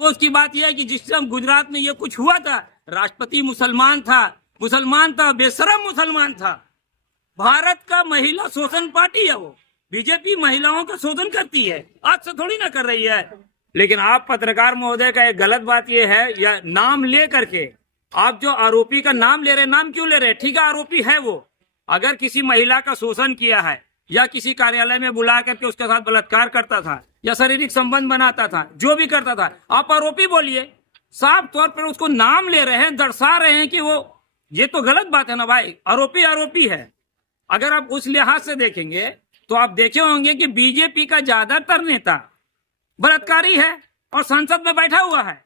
अफसोस की बात यह है कि जिस टाइम गुजरात में ये कुछ हुआ था, राष्ट्रपति मुसलमान था, बेशरम मुसलमान था। भारत का महिला शोषण पार्टी है वो। बीजेपी महिलाओं का शोषण करती है, आज से थोड़ी ना कर रही है। लेकिन आप पत्रकार महोदय का एक गलत बात ये है, या नाम ले करके आप जो आरोपी का नाम ले रहे, नाम क्यों ले रहे? ठीक है, आरोपी है वो। अगर किसी महिला का शोषण किया है या किसी कार्यालय में बुला करके उसके साथ बलात्कार करता था या शारीरिक संबंध बनाता था, जो भी करता था, आप आरोपी बोलिए। साफ तौर पर उसको नाम ले रहे हैं, दर्शा रहे हैं कि वो, ये तो गलत बात है ना भाई। आरोपी आरोपी है। अगर आप उस लिहाज से देखेंगे तो आप देखे होंगे कि बीजेपी का ज्यादातर नेता बलात्कारी है और संसद में बैठा हुआ है।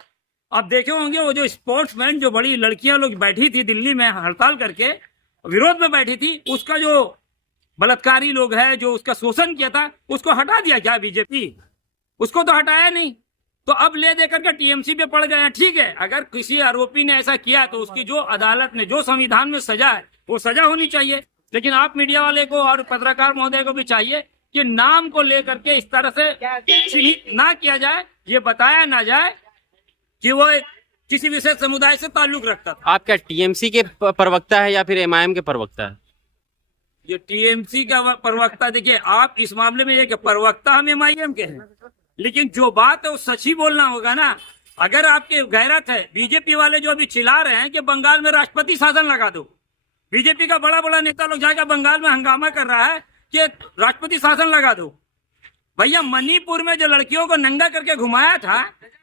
आप देखे होंगे वो जो स्पोर्ट्समैन, जो बड़ी लड़कियां लोग बैठी थी दिल्ली में हड़ताल करके, विरोध में बैठी थी, उसका जो बलात्कारी लोग है, जो उसका शोषण किया था, उसको हटा दिया क्या बीजेपी? उसको तो हटाया नहीं। तो अब ले देकर के टीएमसी पे पड़ गए हैं। ठीक है, अगर किसी आरोपी ने ऐसा किया तो उसकी जो अदालत ने, जो संविधान में सजा है, वो सजा होनी चाहिए। लेकिन आप मीडिया वाले को और पत्रकार महोदय को भी चाहिए कि नाम को लेकर के इस तरह से चिन्हित ना किया जाए, ये बताया ना जाए कि वो किसी विशेष समुदाय से ताल्लुक रखता था। आप क्या टीएमसी के प्रवक्ता है या फिर एमआईएम के प्रवक्ता है? ये टीएमसी का प्रवक्ता, देखिए आप इस मामले में, ये प्रवक्ता हम एमआईएम के हैं, लेकिन जो बात है वो सच ही बोलना होगा ना। अगर आपके गैरत है, बीजेपी वाले जो अभी चिल्ला रहे हैं कि बंगाल में राष्ट्रपति शासन लगा दो, बीजेपी का बड़ा बड़ा नेता लोग जाकर बंगाल में हंगामा कर रहा है कि राष्ट्रपति शासन लगा दो। भैया, मणिपुर में जो लड़कियों को नंगा करके घुमाया था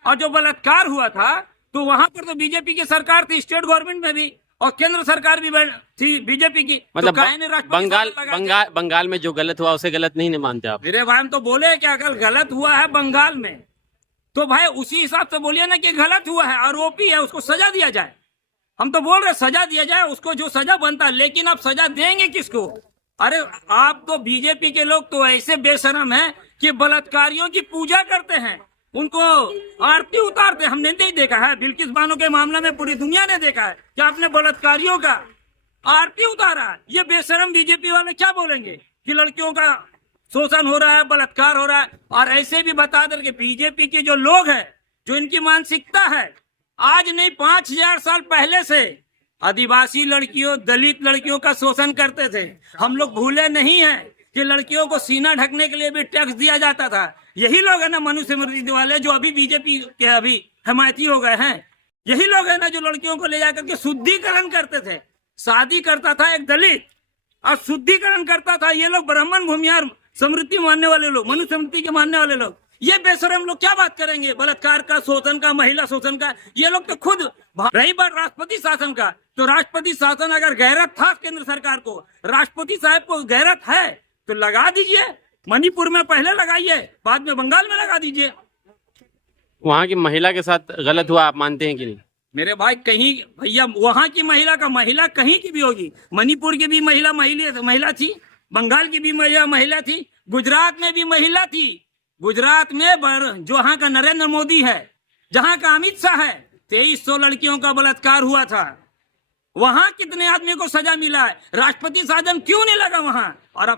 और जो बलात्कार हुआ था, तो वहां पर तो बीजेपी की सरकार थी, स्टेट गवर्नमेंट में भी, और केंद्र सरकार भी थी बीजेपी की। मतलब तो बंगाल में जो गलत हुआ उसे गलत नहीं मानते आप? मेरे भाई, हम तो बोले कि अगर गलत हुआ है बंगाल में, तो भाई उसी हिसाब से बोलिए ना कि गलत हुआ है, आरोपी है, उसको सजा दिया जाए। हम तो बोल रहे सजा दिया जाए, उसको जो सजा बनता है। लेकिन आप सजा देंगे किसको? अरे आप तो, बीजेपी के लोग तो ऐसे बेशरम हैं कि बलात्कारियों की पूजा करते हैं, उनको आरती उतारते। हमने नहीं देखा है, बिल्किस बानो के मामले में पूरी दुनिया ने देखा है कि आपने बलात्कारियों का आरती उतारा। ये बेशरम बीजेपी वाले क्या बोलेंगे कि लड़कियों का शोषण हो रहा है, बलात्कार हो रहा है। और ऐसे भी बता दें कि बीजेपी के जो लोग हैं, जो इनकी मानसिकता है, आज नहीं 5000 साल पहले से आदिवासी लड़कियों, दलित लड़कियों का शोषण करते थे। हम लोग भूले नहीं हैं कि लड़कियों को सीना ढकने के लिए भी टैक्स दिया जाता था। यही लोग है ना मनुस्मृति वाले, जो अभी बीजेपी के अभी हिमायती हो गए हैं। यही लोग है ना जो लड़कियों को ले जाकर के शुद्धिकरण करते थे। शादी करता था एक दलित और शुद्धिकरण करता था ये लोग ब्राह्मण भूमिहार समृद्धि मानने वाले लोग, मनुस्मृति के मानने वाले लोग। ये बेशरम लोग क्या बात करेंगे बलात्कार का, शोषण का, महिला शोषण का? ये लोग तो खुद। रही बात राष्ट्रपति शासन का, तो राष्ट्रपति शासन अगर गैरत था केंद्र सरकार को, राष्ट्रपति साहब को गैरत है तो लगा दीजिए। मणिपुर में पहले लगाइए, बाद में बंगाल में लगा दीजिए। वहाँ की महिला के साथ गलत हुआ, आप मानते हैं कि नहीं? मेरे भाई, कहीं भैया वहाँ की महिला कहीं की भी होगी। मणिपुर की भी महिला थी, बंगाल की भी महिला थी, गुजरात में भी महिला थी। गुजरात में जो वहाँ का नरेंद्र मोदी है, जहाँ का अमित शाह है, 2300 लड़कियों का बलात्कार हुआ था। वहाँ कितने आदमी को सजा मिला है? राष्ट्रपति शासन क्यों नहीं लगा वहाँ? और अब